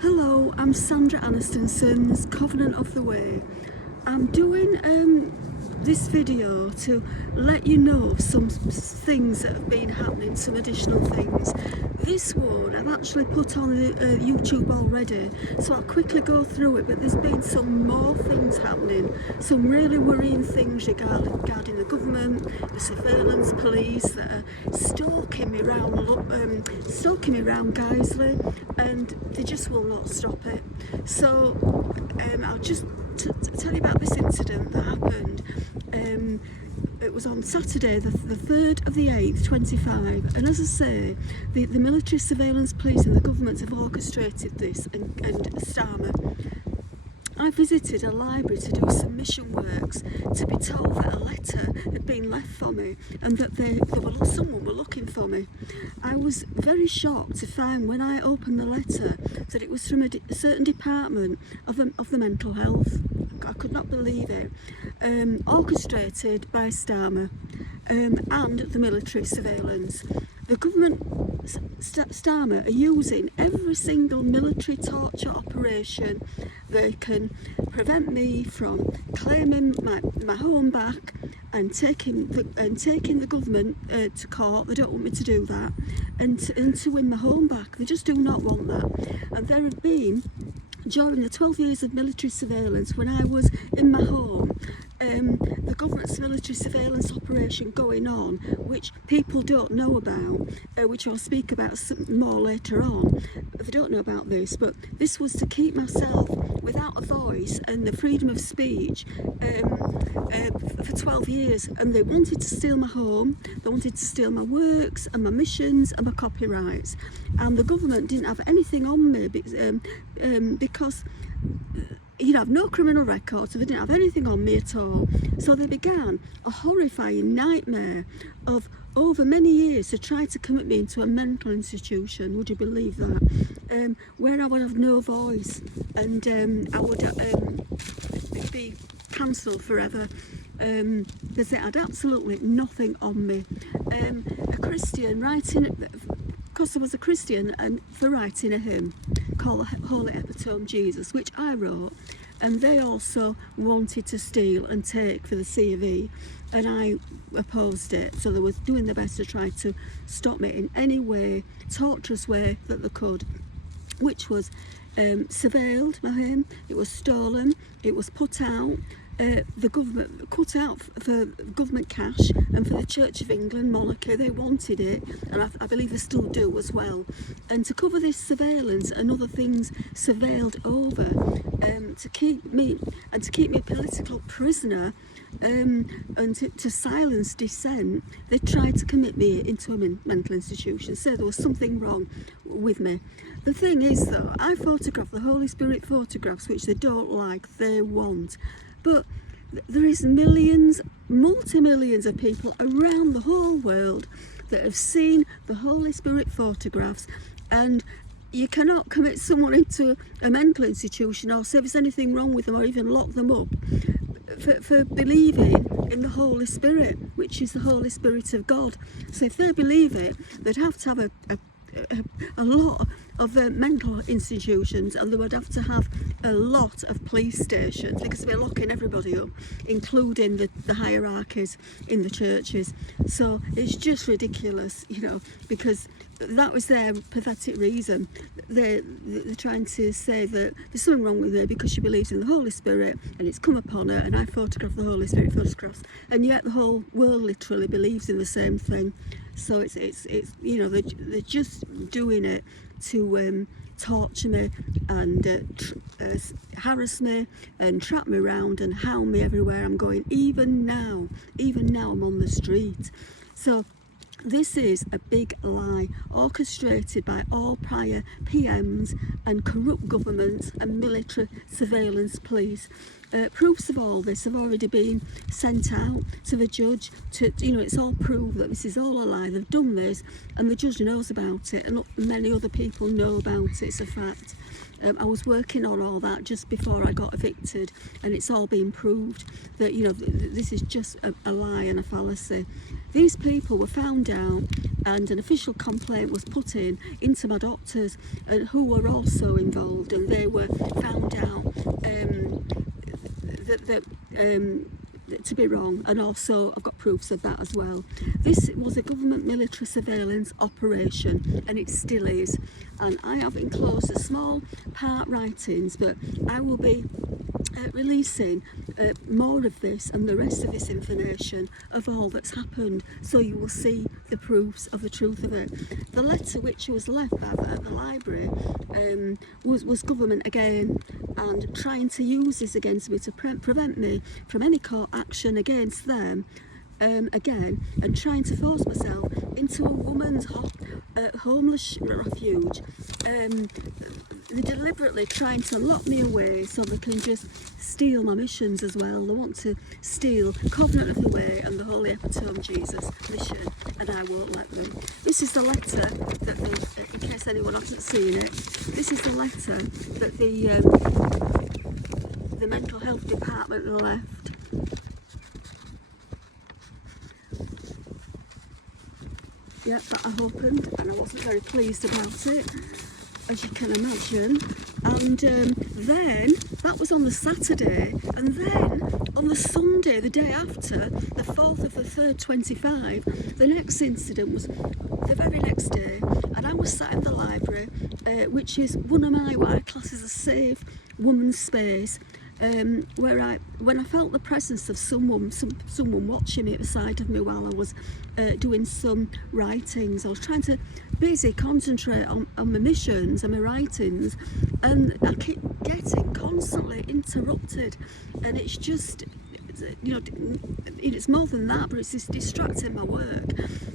Hello, I'm Sandra Anastonson's Covenant of the Way. I'm doing this video to let you know of some things that have been happening, some additional things. This one I've actually put on YouTube already, so I'll quickly go through it, but there's been some more things happening, some really worrying things regarding the government, the surveillance police that are stalking me around Guiseley, and they just will not stop it. So I'll just tell you about this incident that happened. It was on Saturday, the 3rd of the 8th, 25, and as I say, the military surveillance police and the government have orchestrated this, and Starmer. I visited a library to do some mission works, to be told that a letter had been left for me and that someone were looking for me. I was very shocked to find when I opened the letter that it was from a certain department of the mental health. I could not believe it. Orchestrated by Starmer and the military surveillance. The government, Starmer, are using every single military torture operation they can prevent me from claiming my home back and taking the government to court. They don't want me to do that, and to win my home back. They just do not want that. And there have been, during the 12 years of military surveillance, when I was in my home, the government's military surveillance operation going on, which people don't know about, which I'll speak about more later on. They don't know about this, but this was to keep myself without a voice and the freedom of speech for 12 years. And they wanted to steal my home, they wanted to steal my works and my missions and my copyrights. And the government didn't have anything on me because I've no criminal record, so they didn't have anything on me at all. So they began a horrifying nightmare of over many years to try to commit me into a mental institution. Would you believe that? Where I would have no voice, and I would be cancelled forever. Because they had absolutely nothing on me. A Christian writing, because I was a Christian, and for writing a hymn called Holy Epitome Jesus, which I wrote, and they also wanted to steal and take for the C of E, and I opposed it. So they were doing their best to try to stop me in any way, torturous way that they could, which was surveilled my hymn, it was stolen, it was put out. The government cut out for government cash, and for the Church of England monarchy, they wanted it, and I believe they still do as well. And to cover this surveillance and other things surveilled over, to keep me a political prisoner, and to silence dissent, they tried to commit me into a mental institution. So there was something wrong with me. The thing is, though, I photograph the Holy Spirit photographs, which they don't like, they want. But there is millions, multi-millions of people around the whole world that have seen the Holy Spirit photographs, and you cannot commit someone into a mental institution or say there's anything wrong with them or even lock them up for believing in the Holy Spirit, which is the Holy Spirit of God. So if they believe it, they'd have to have a lot of mental institutions, and they would have to have a lot of police stations, because they're locking everybody up, including the hierarchies in the churches. So it's just ridiculous, because that was their pathetic reason. They're trying to say that there's something wrong with her because she believes in the Holy Spirit and it's come upon her, and I photograph the Holy Spirit photographs, and yet the whole world literally believes in the same thing. So it's they're just doing it to torture me and harass me and trap me around and hound me everywhere I'm going. Even now I'm on the street. So this is a big lie, orchestrated by all prior PMs and corrupt governments and military surveillance police. Proofs of all this have already been sent out to the judge. It's all proved that this is all a lie. They've done this, and the judge knows about it, and many other people know about it. It's a fact. I was working on all that just before I got evicted, and it's all been proved that this is just a lie and a fallacy. These people were found out and an official complaint was put into my doctors, who were also involved, and they were found out to be wrong, and also I've got proofs of that as well. This was a government military surveillance operation, and it still is, and I have enclosed a small part writings, but I will be releasing more of this and the rest of this information of all that's happened, so you will see the proofs of the truth of it. The letter which was left at the library was government again, and trying to use this against me to prevent me from any court action against them again, and trying to force myself into a woman's homeless refuge. They're deliberately trying to lock me away so they can just steal my missions as well. They want to steal Covenant of the Way and the Holy Epitome Jesus mission, and I won't let them. This is the letter that in case anyone hasn't seen it, this is the letter that the mental health department left. Yeah, that I opened, and I wasn't very pleased about it, as you can imagine. And then that was on the Saturday, and then on the Sunday, the day after, the 4th of the 3rd, 25, the next incident was the very next day, and I was sat in the library, which is one of what I class as a safe woman's space. When I felt the presence of someone watching me at the side of me while I was doing some writings. I was trying to basically concentrate on my missions and my writings, and I keep getting constantly interrupted, and it's just, you know, it's more than that, but it's just distracting my work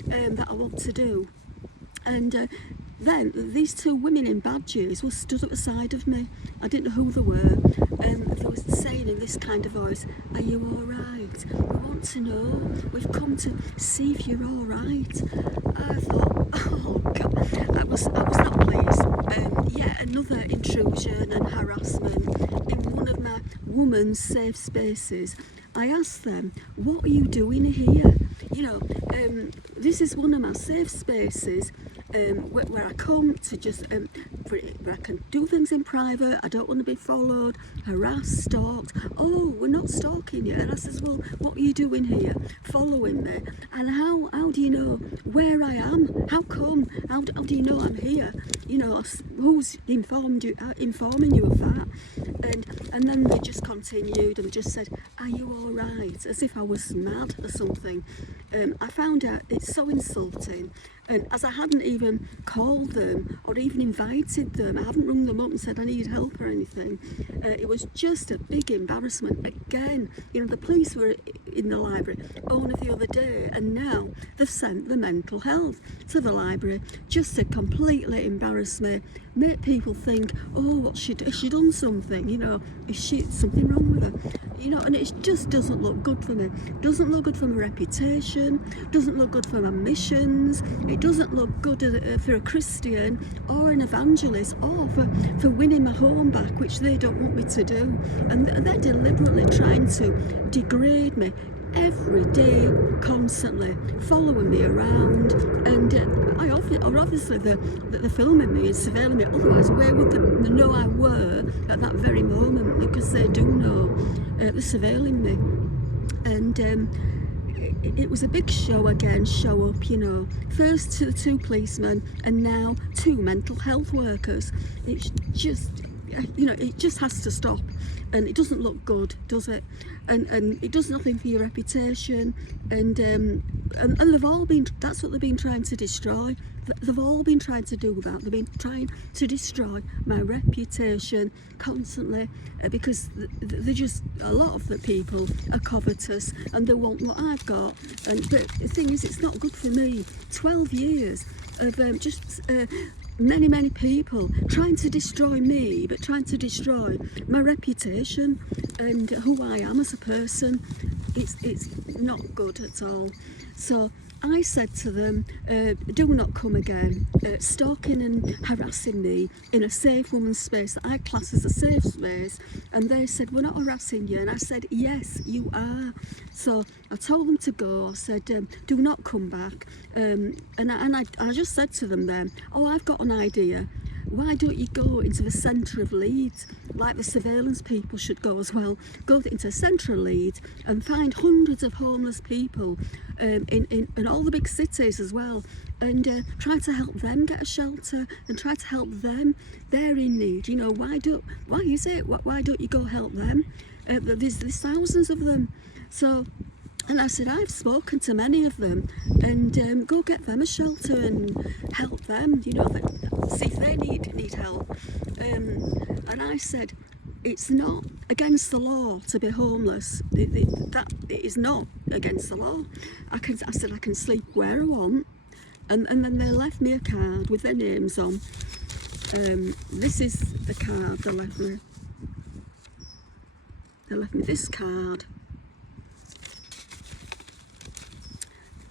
that I want to do. And then these two women in badges were stood at the side of me. I didn't know who they were. They were saying in this kind of voice, "Are you all right? We want to know. We've come to see if you're all right." I thought, oh God, I was not pleased. Yet another intrusion and harassment in one of my woman's safe spaces. I asked them, "What are you doing here? You know, this is one of my safe spaces." Where I come to just, where I can do things in private. I don't want to be followed, harassed, stalked. "Oh, we're not stalking you." And I says, "Well, what are you doing here, following me? And how do you know where I am? How come? How do you know I'm here? You know, who's informing you of that?" And then they just continued and just said, "Are you all right?" As if I was mad or something. I found out it's so insulting. And as I hadn't even called them or even invited them, I haven't rung them up and said I need help or anything. It was just a big embarrassment. Again, you know, the police were in the library only the other day, and now they've sent the mental health to the library just to completely embarrass me, make people think, "Oh, has she done something? You know, is something wrong with her?" You know, and it just doesn't look good for me. Doesn't look good for my reputation. Doesn't look good for my missions. It doesn't look good for a Christian or an evangelist, or for winning my home back, which they don't want me to do. And they're deliberately trying to degrade me every day, constantly following me around. And obviously they're filming me and surveilling me. Otherwise, where would they know I were at that very moment? Because they do know they're surveilling me. And it was a big show up, you know. First to the two policemen, and now two mental health workers. It's just, you know, it just has to stop. And it doesn't look good, does it? And it does nothing for your reputation. And they've all been, that's what they've been trying to destroy. They've all been trying to do that. They've been trying to destroy my reputation constantly, because they're just, a lot of the people are covetous and they want what I've got. But the thing is, it's not good for me. 12 years of many people trying to destroy me, but trying to destroy my reputation and who I am as a person. It's not good at all. So I said to them, do not come again, stalking and harassing me in a safe woman's space that I class as a safe space. And they said, we're not harassing you. And I said, yes, you are. So I told them to go. I said, do not come back. And I just said to them then, oh, I've got an idea. Why don't you go into the centre of Leeds, like the surveillance people should go as well? Go into the centre of Leeds and find hundreds of homeless people in all the big cities as well, and try to help them get a shelter and try to help them. They're in need. You know, why is it? Why don't you go help them? There's thousands of them. So. And I said, I've spoken to many of them, and go get them a shelter and help them, you know, see if they need help. And I said, it's not against the law to be homeless. It is not against the law. I said I can sleep where I want, and then they left me a card with their names on. This is the card they left me. They left me this card.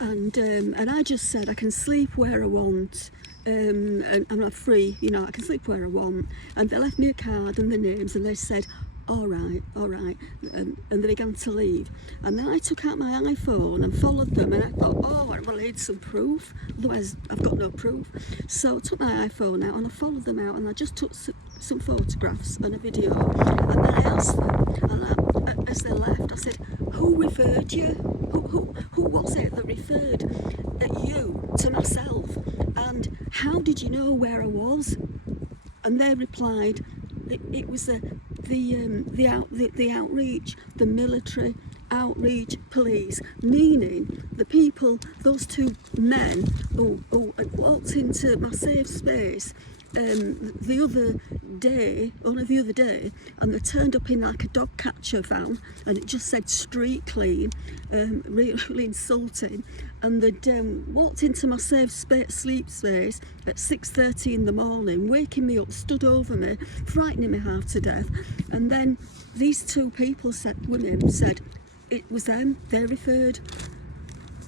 And I just said I can sleep where I want, and I'm free, you know, I can sleep where I want. And they left me a card and the names, and they said, all right, and they began to leave. And then I took out my iPhone and followed them, and I thought, oh, well, I need some proof, otherwise I've got no proof. So I took my iPhone out and I followed them out, and I just took some photographs and a video, and then I asked them, and as they left, I said, who referred you? Who was it that referred you to myself? And how did you know where I was? And they replied, it was the outreach, the military outreach police, meaning the people, those two men who had walked into my safe space the other day, and they turned up in like a dog catcher van, and it just said street clean, really insulting. And they'd walked into my safe sleep space at 6:30 in the morning, waking me up, stood over me, frightening me half to death. And then these two people women said it was them, they referred.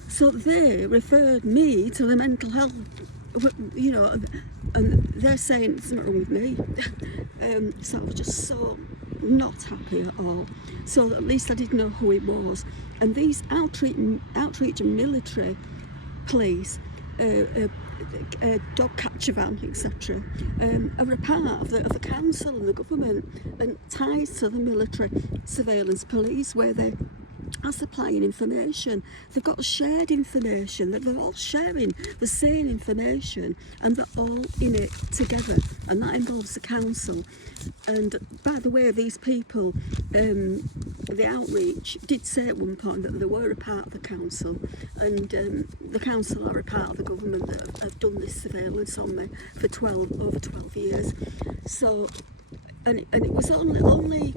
So they referred me to the mental health, you know, and they're saying there's something wrong with me. So I was just so not happy at all. So at least I didn't know who it was. And these outreach and military police, dog catcher van, etc., are a part of the council and the government, and ties to the military surveillance police, where they are supplying information. They've got shared information, that they're all sharing the same information, and they're all in it together, and that involves the council. And by the way, these people, the outreach did say at one point that they were a part of the council, and the council are a part of the government that have done this surveillance on me for over 12 years. So, and it was only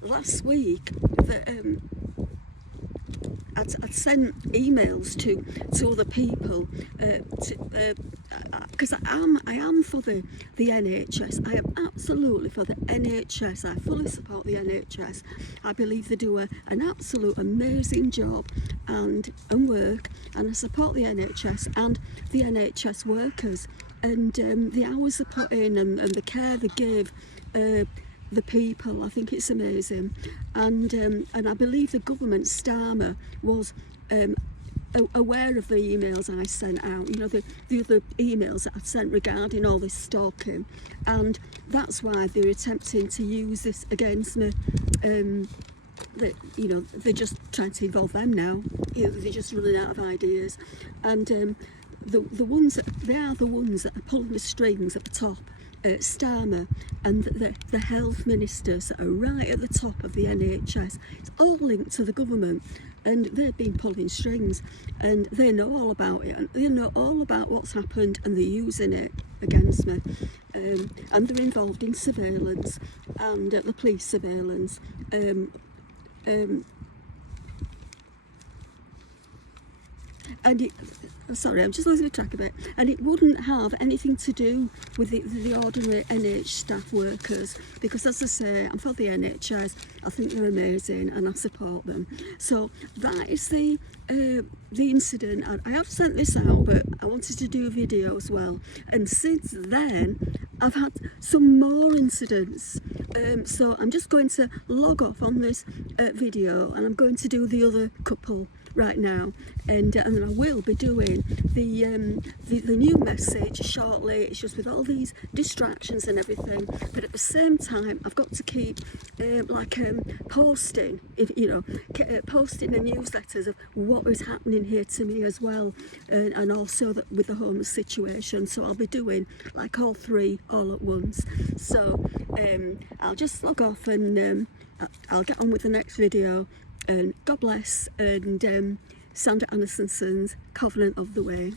last week that I'd sent emails to other people, because I am for the NHS. I am absolutely for the NHS. I fully support the NHS. I believe they do an absolute amazing job and work, and I support the NHS and the NHS workers, and the hours they put in, and the care they give the people. I think it's amazing, and I believe the government, Starmer, was aware of the emails I sent out, you know, the other emails that I'd sent regarding all this stalking, and that's why they're attempting to use this against me. You know, they're just trying to involve them now. You know, they're just running out of ideas, and the ones they are the ones that are pulling the strings at the top. Starmer and the health ministers that are right at the top of the NHS. It's all linked to the government, and they've been pulling strings, and they know all about it, and they know all about what's happened, and they're using it against me, and they're involved in surveillance and the police surveillance. And sorry, I'm just losing track of it. And it wouldn't have anything to do with the ordinary NH staff workers, because, as I say, I'm for the NHS. I think they're amazing and I support them. So that is the the incident, I have sent this out, but I wanted to do a video as well. And since then, I've had some more incidents. So I'm just going to log off on this video, and I'm going to do the other couple right now, and I will be doing the new message shortly. It's just with all these distractions and everything, but at the same time I've got to keep posting, posting the newsletters of what is happening here to me as well, and also with the homeless situation. So I'll be doing like all three all at once. So I'll just log off, and I'll get on with the next video. And God bless, and Sandra Anderson's Covenant of the Way.